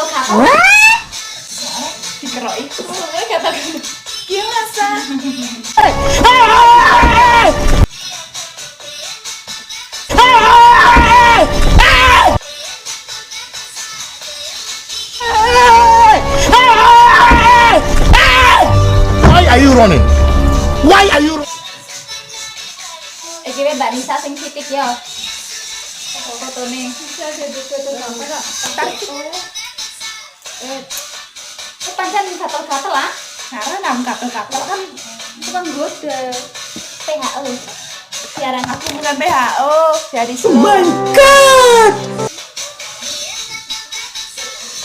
gatel-gatel. Dikeroi. Gatel-gatel. Iya rasa. Why are you running? Why are you? Iki wae Mbak Nisa sing titik ya. Fotone. Bisa jadi foto gambar. Tarik. Pancen gatel-gatel ah. Karena nam kapel-kapel kan Tukang goda. PHO. Siaran aku bukan PHO dari Oh my God!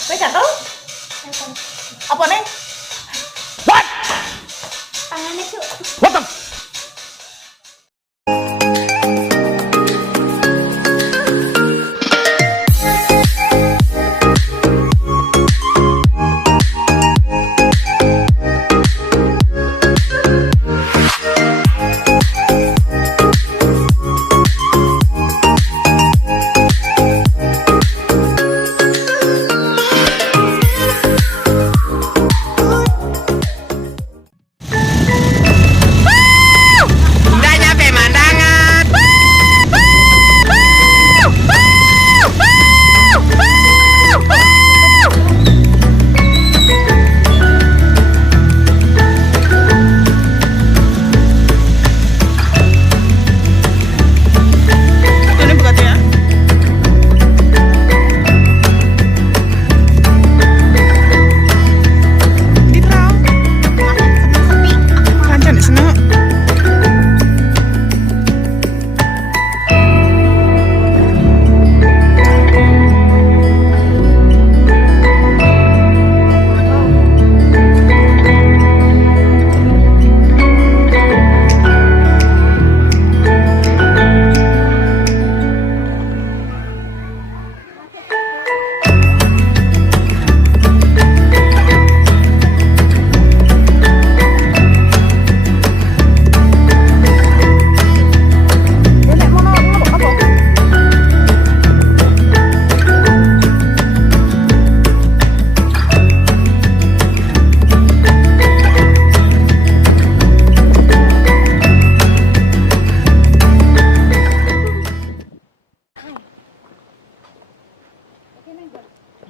Wes gatel? Apa nih? What? tangannya tuh. What the?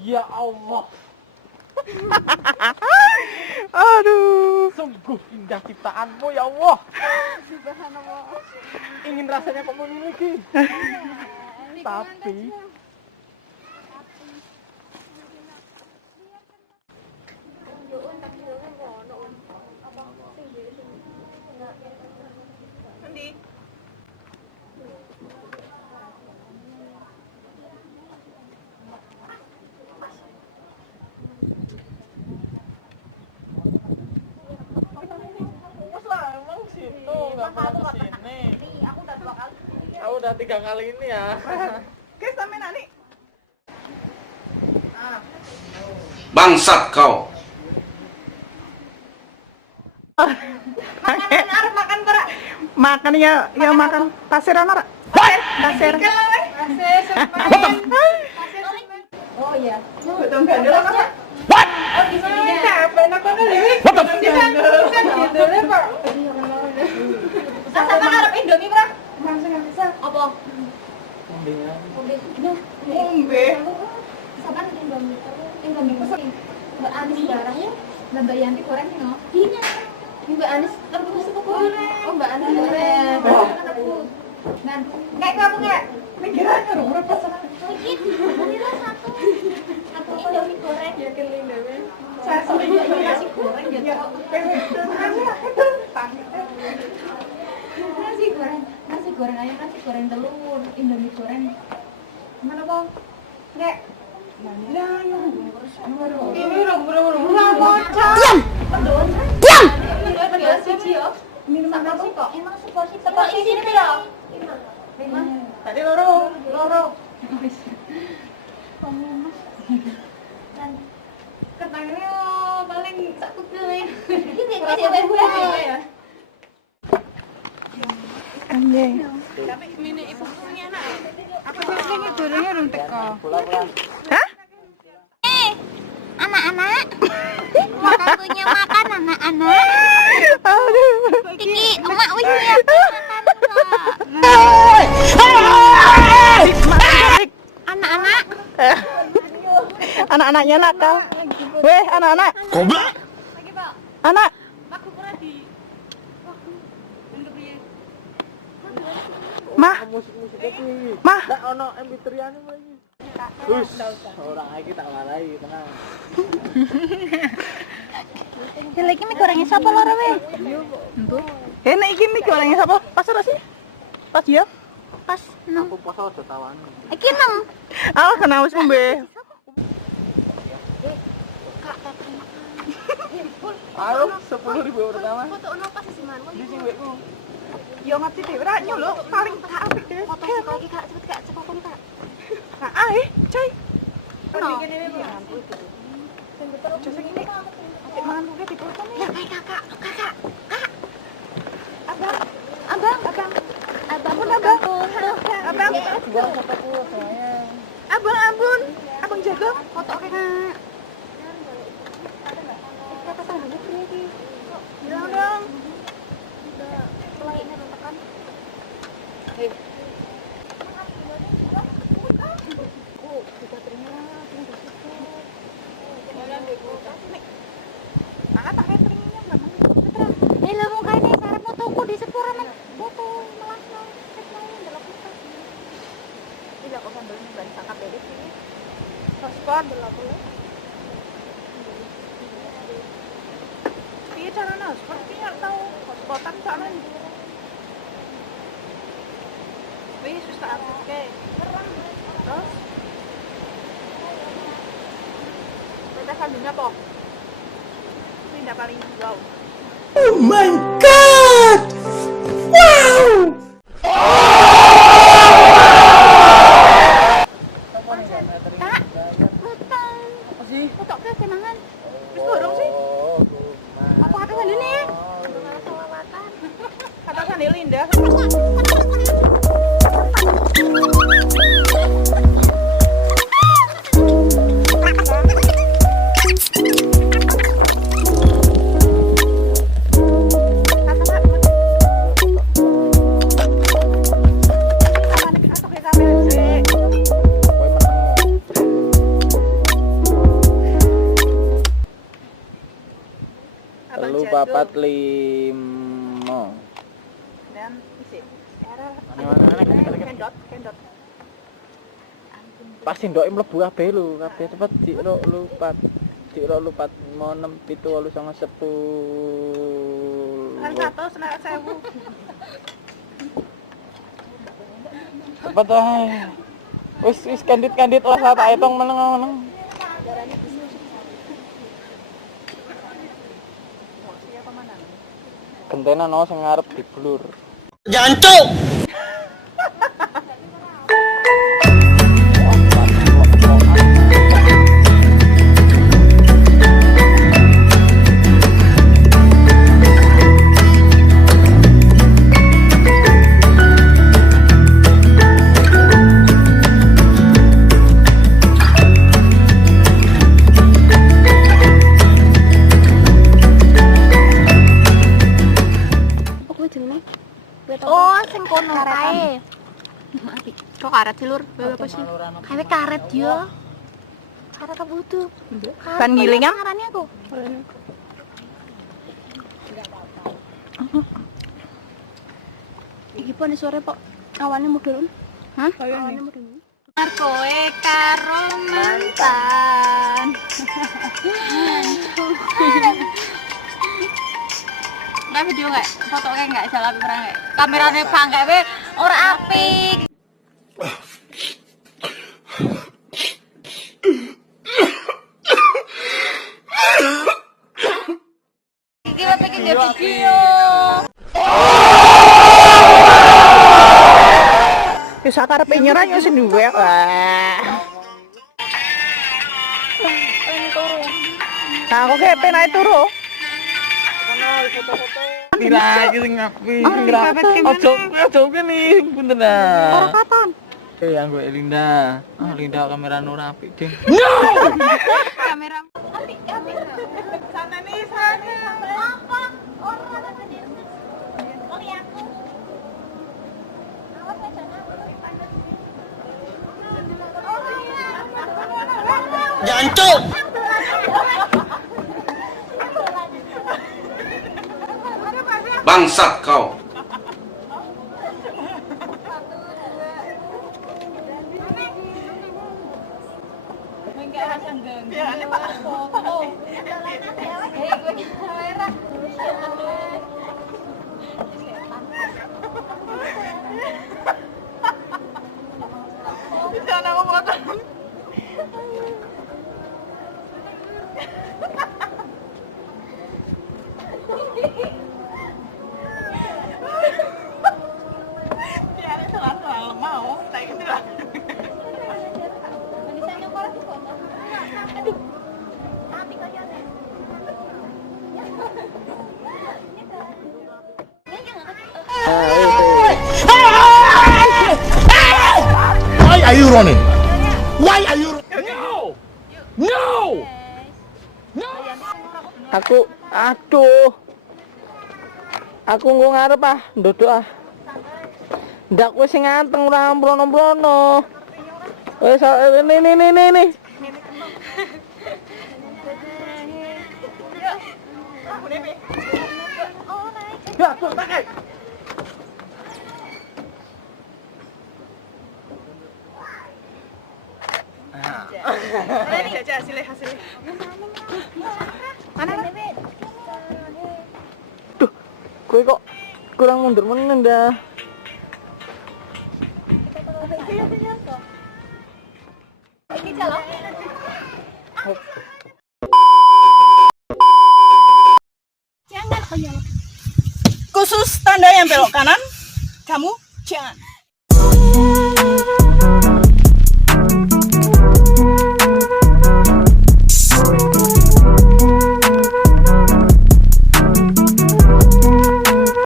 Ya Allah, Aduh. sungguh indah ciptaanmu ya Allah. Subhanallah. Ingin rasanya kau memiliki. Tapi Nanti. Mas lah emang situ nggak pernah kesini. Aku udah 2 kali. Aku udah 3 kali ini ya. Oke, sampai nanti. Bangsat kau. Arep makan para. Makan ya makan pasir ana, Ra. Pasir. Oh iya. Betul gandel apa? What? Oh, di sini apa enak banget ini. What the? Kan gandel, Pak. Sama arep Indomie, Bro. Langsung nggak bisa. Apa? Ngombe. Saban Indomie. Indomie pesen. Mbak Anis barang ya. Mbak Yanti goreng sih, no? Iya. Mbak Anis terus apa goreng? Oh, Mbak Anis goreng. Dan kayak kamu kayak Pikirannya dong, berapa sana? ini lah satu Indomie goreng. Ya kan Indomie. Saya sampai Nasi goreng gitu. Nasi goreng ayam, nasi goreng telur, Indomie goreng. Mana bang? Kayak Ini dong, bro. Bocah. diam. Minum apa kok? Emang seporsi ini berapa? 5. Tadi loro. Dan Ketangnya paling satu kali. ini ya. Anjing. Tapi mini ibu punya anak. Apa sih ini durungnya rung teko? Hah? anak-anak. Waktunya makan anak-anak. Iki emak wis nyiapin makanan. Anak-anak. Anak-anaknya nakal. Weh, anak-anak. Goblok. Anak. Mah. Mah. Nggak ono MP3-ane lagi. Terus orang lagi tak warai, tenang. Lagi mie gorengnya siapa lho we? Enak iki mie gorengnya sapa? Pas ora sih? Pas ya? Pas 6. Aku poso aja tawani. Iki 6. Ah, kena wis ngombe. Ayo 10.000 pertama. Foto ono pas sih man. Di sing wekku. Yo ngerti dhewe ra nyuluk paling tak apik dhewe. Foto lagi Kak, cepet Kak, cepet foto Kak. Nah, ae, coy. Ono. Sing ini. Apik mangan buke difoto nih. Ya kayak Kakak. Abang. Abang. Ampun, Abang. Abang. Buang fotoku sayang. Abang ampun. Abang jago. Foto Kak. Kata tangannya free iki. Bilang dong. Lainnya tekan. Mana tak cateringnya enggak mau. Lah mung kae sarep fotoku di sepura men. Foto melasno. Cek main delok kita. Tidak kok sambil nyobain sangkap dari sini. Hotspot delok dulu. Piye carane hotspot ki ora tau hotspotan sana. Wis tak apike. Terus kita sambilnya apa? Pindah paling wow. Oh my god! Wow! Kak, foto. Sih. Foto ke kenangan. Wis gorong sih. Apa kata sandine? Kata sandil Linda. Telu papat limo. Dan isi. Mana Kendot. pas sindoke mlebu kabeh lho, kabeh cepet dik lo lupat. Dik lo lupat mau 6 7 8 9 10. Kan 100 nek 1000. Cepet ae. Wis kandit lah tak hitung meneng. Gentena no sing ngarep diblur. Jancuk. Oh, sing kono kae. Kok karet sih, Lur? Apa sih? Kayak karet yo. Karet apa butuh? Ban gilingan? Ngarani aku. Iki pon sore kok awane mudhun. Hah? Awane mudhun. Kowe karo mantan. Nggak video nggak? Foto kayak nggak? Jalan kamera nggak? Kameranya bangga we, ora apik. Iki apa pengen video? Wis karepe nyerah yo sing duwe. Wah. Nah, kok kayak penake turu? Lagi sing ngapi. Ojo kene sing punten ah. Kapan? Yang gue Linda. Linda kamera nur apik deh. Kamera. Jancuk. Bangsat kau. Jangan aku potong. Ya, ini selalu mau. Tak gitu lah. Why are you running? Why are you running? No! No! Aku aduh. Aku nggo ngarep ah, ndodok ah. Ndak kowe sing nganteng ora mrono-mrono. Wis ini. Ya, tuh pakai. Ini aja hasilnya. Mana? Duh, kowe kok kurang mundur menen dah. Khusus tanda yang belok kanan, kamu jangan.